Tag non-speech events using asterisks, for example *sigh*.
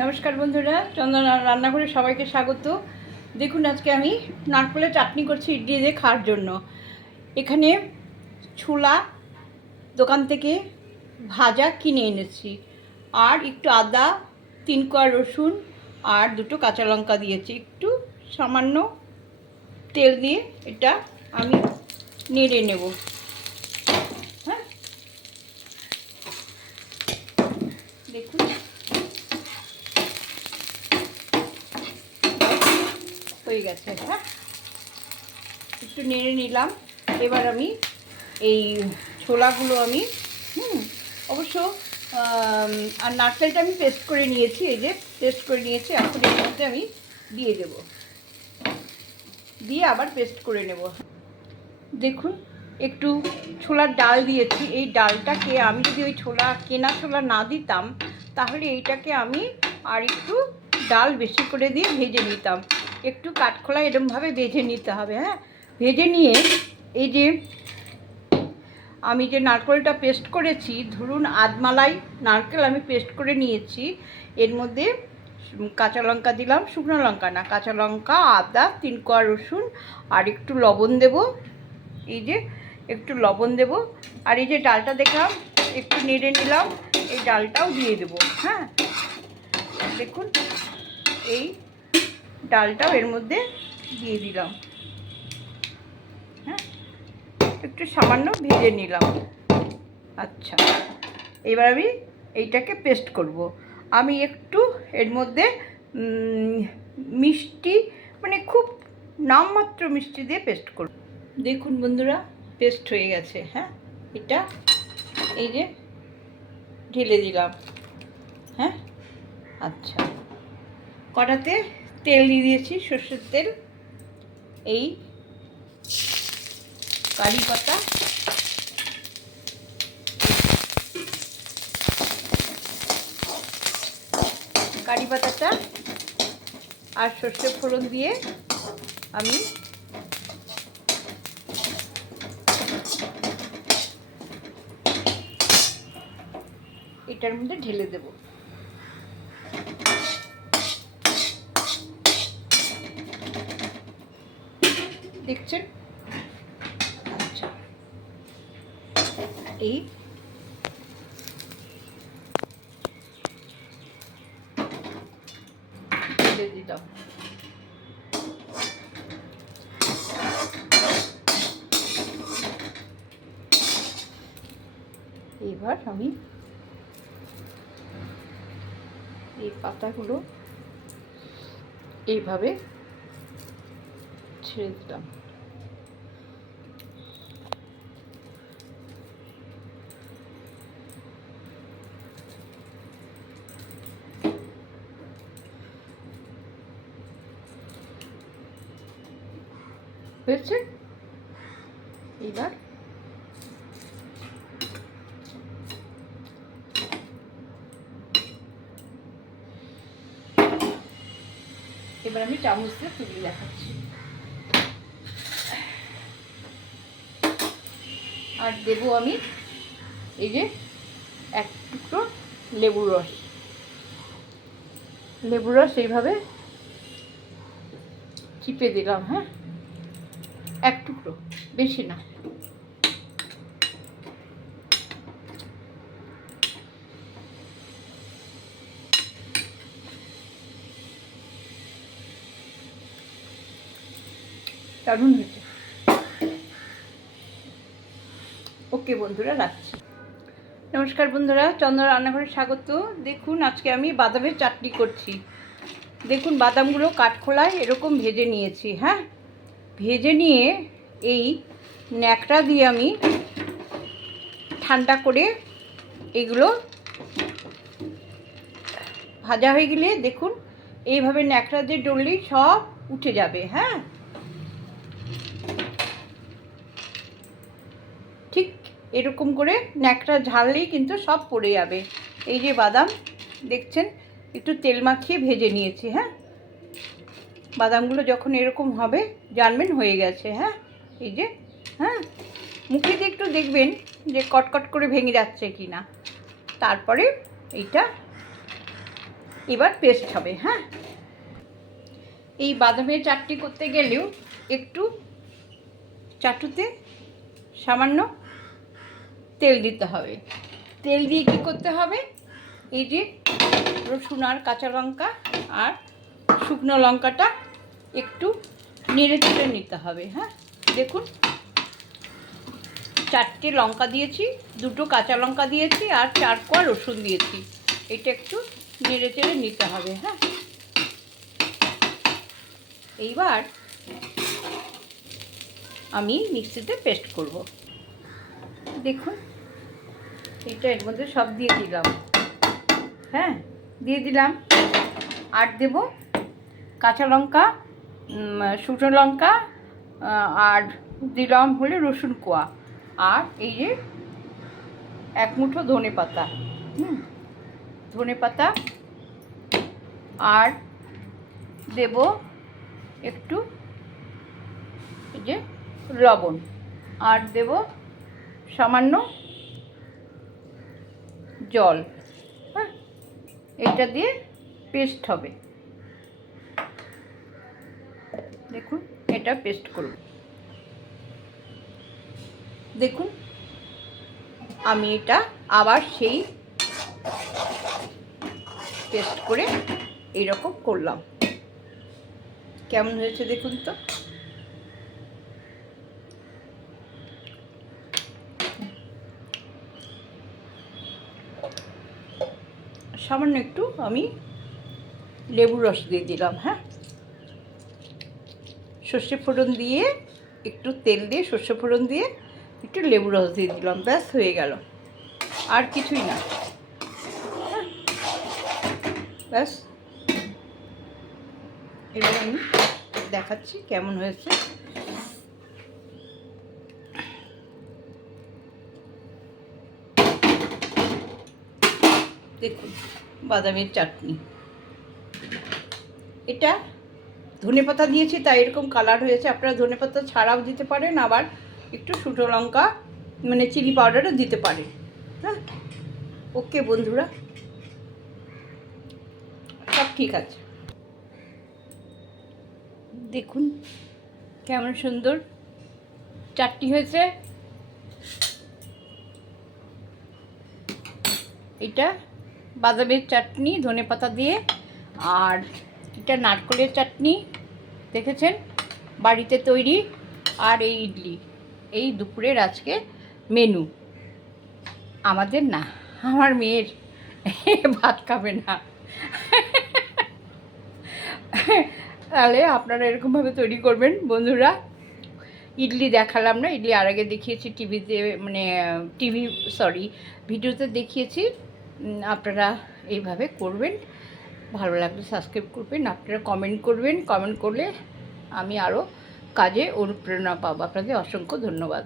নমস্কার বন্ধুরা, চন্দনা রান্নাঘরে সবাইকে স্বাগত। দেখুন, আজকে আমি নারকেলের চাটনি করছি ইডলি দিয়ে খাওয়ার জন্য। এখানে ছোলা দোকান থেকে ভাজা কিনে এনেছি। আর একটু আদা, তিন কোয়া রসুন আর দুটো কাঁচা লঙ্কা দিয়েছি। একটু সামান্য তেল দিয়ে এটা আমি নেড়ে নেব হ্যাঁ দেখুন হয়ে গেছে হ্যাঁ একটু নেড়ে নিলাম। এবার আমি এই ছোলাগুলো আমি, হুম, অবশ্য আর নারকেলটা আমি পেস্ট করে নিয়েছি, এই যে পেস্ট করে নিয়েছি, এখন এর মধ্যে আমি দিয়ে দেব। দিয়ে আবার পেস্ট করে নেব। দেখুন, একটু ছোলার ডাল দিয়েছি। এই ডালটাকে আমি যদি ওই ছোলা, কেনা ছোলা না দিতাম, তাহলে এইটাকে আমি আর একটু ডাল বেশি করে দিয়ে ভেজে নিতাম। একটু কাঠখোলা এরমভাবে ভেজে নিতে হবে হ্যাঁ? ভেজে নিয়ে এই যে আমি যে নারকেলটা পেস্ট করেছি, ধরুন আদমালাই নারকেল আমি পেস্ট করে নিয়েছি, এর মধ্যে কাঁচা লঙ্কা দিলাম, শুকনো লঙ্কা না, কাঁচা লঙ্কা, আদা, তিন কোয়া রসুন, আর একটু লবণ দেব, এই যে একটু লবণ দেব, আর এই যে ডালটা দেখলাম, একটু নেড়ে নিলাম, এই ডালটাও দিয়ে দেব হ্যাঁ? দেখুন, এই ডালটাও এর মধ্যে দিয়ে দিলাম। হ্যাঁ? একটু সামান্য ভেজে নিলাম। আচ্ছা এবার আমি এইটাকে পেস্ট করব। আমি একটু এর মধ্যে মিষ্টি মানে খুব নামমাত্র মিষ্টি দিয়ে পেস্ট করব। দেখুন বন্ধুরা, পেস্ট হয়ে গেছে। হ্যাঁ? এটা এই যে ঢেলে দিলাম। হ্যাঁ? আচ্ছা কড়াতে তেল দিয়ে দিয়েছি, সর্ষের তেল, এই কারি পাতা। কারি পাতাটা আর সর্ষে ফোড়ন দিয়ে আমি এটার মধ্যে ঢেলে দেব। দেখছেন? আচ্ছা। এই। দিলাম। এবার আমি এই পাতাগুলো এইভাবে ছেড়ে দিলাম। হয়েছে এবার এবার আমি চামচ দিয়ে তুলে দেখাচ্ছি। আর দেবো আমি এই যে এক টুকরো লেবুর রস। লেবুর রস এইভাবে চিপে দিলাম হ্যাঁ? এক টুকরো, বেশি না। দারুণ হয়েছে। ওকে বন্ধুরা, রাখছি। নমস্কার বন্ধুরা চন্দ্র রান্নাঘরে স্বাগত। দেখুন, আজকে আমি বাদামের চাটনি করছি। দেখুন, বাদামগুলো কাঠখোলায় এরকম ভেজে নিয়েছি হ্যাঁ? ভেজে নিয়ে এই ন্যাকড়া দিয়ে আমি ঠান্ডা করে এগুলো ভাজা হয়ে গেলে দেখুন, এইভাবে ন্যাকড়া দিয়ে ডললেই সব উঠে যাবে হ্যাঁ? ঠিক এরকম করে ন্যাকড়া ঝাললেই কিন্তু সব পড়ে যাবে। এই যে বাদাম, দেখছেন? একটু তেল মাখিয়ে ভেজে নিয়েছি হ্যাঁ? বাদামগুলো যখন এরকম হবে, জানবেন হয়ে গেছে হ্যাঁ? এই যে হ্যাঁ? মুখে দিয়ে একটু দেখবেন যে কটকট করে ভেঙে যাচ্ছে কি না তারপরে এইটা এবার পেস্ট হবে হ্যাঁ? এই বাদামের চাটনি করতে গেলেও একটু চাটুতে সামান্য তেল দিতে হবে। তেল দিয়ে কী করতে হবে? এই যে রসুন আর কাঁচা লঙ্কা আর শুকনো লঙ্কাটা একটু নেড়ে চেড়ে নিতে হবে হ্যাঁ? দেখুন, চারটে লঙ্কা দিয়েছি, দুটো কাঁচা লঙ্কা দিয়েছি আর চার কোয়া রসুন দিয়েছি। এটা একটু নেড়ে চেড়ে নিতে হবে হ্যাঁ? এইবার আমি মিক্সিতে পেস্ট করব। দেখুন, এটা এর মধ্যে সব দিয়ে দিলাম। হ্যাঁ দিয়ে দিলাম। আর দেব কাঁচা লঙ্কা শুকনো লঙ্কা আর দিলাম হলে রসুন কোয়া। আর এই যে এক মুঠো ধনে পাতা ধনে পাতা। আর দেব একটু এই যে লবণ। আর দেব সামান্য জল হ্যাঁ এটা দিয়ে পেস্ট হবে। দেখুন, এটা পেস্ট করব। দেখুন, আমি এটা আবার সেই পেস্ট করে এইরকম করলাম। কেমন হয়েছে দেখুন তো? সামান্য একটু আমি লেবুর রস দিয়ে দিলাম হ্যাঁ? সর্ষে ফোড়ন দিয়ে, একটু তেল দিয়ে, সর্ষে ফোড়ন দিয়ে একটু লেবু রস দিয়ে দিলাম, ব্যাস হয়ে গেল। আর কিছুই না। ব্যাস। এবার আমি দেখাচ্ছি কেমন হয়েছে। দেখুন, বাদামের চাটনি। এটা ধনে পাতা দিয়েছি, তাই এরকম কালার হয়েছে। আপনারা ধনে পাতা ছাড়াও দিতে পারেন, আবার একটু শুটো লঙ্কা মানে চিলি পাউডারও দিতে পারেন। হ্যাঁ? ওকে বন্ধুরা। সব ঠিক আছে। দেখুন, কেমন সুন্দর চাটনি হয়েছে। এটা বাদামের চাটনি ধনে পাতা দিয়ে, আর এটা নারকলের চাটনি, দেখেছেন? বাড়িতে তৈরি আর এই ইডলি। এই দুপুরের আজকে মেনু আমাদের না, আমার মেয়ের *laughs* ভাত খাবে না। তাহলে আপনারা এরকমভাবে তৈরি করবেন, বন্ধুরা। ইডলি দেখালাম না, ইডলি আর আগে দেখিয়েছি টিভিতে মানে টিভি সরি ভিডিওতে দেখিয়েছি। আপনারা এইভাবে করবেন। ভালো লাগলে সাবস্ক্রাইব করবেন, আপনারা কমেন্ট করবেন কমেন্ট করলে আমি আরও কাজে অনুপ্রেরণা পাবো। আপনাদের অসংখ্য ধন্যবাদ।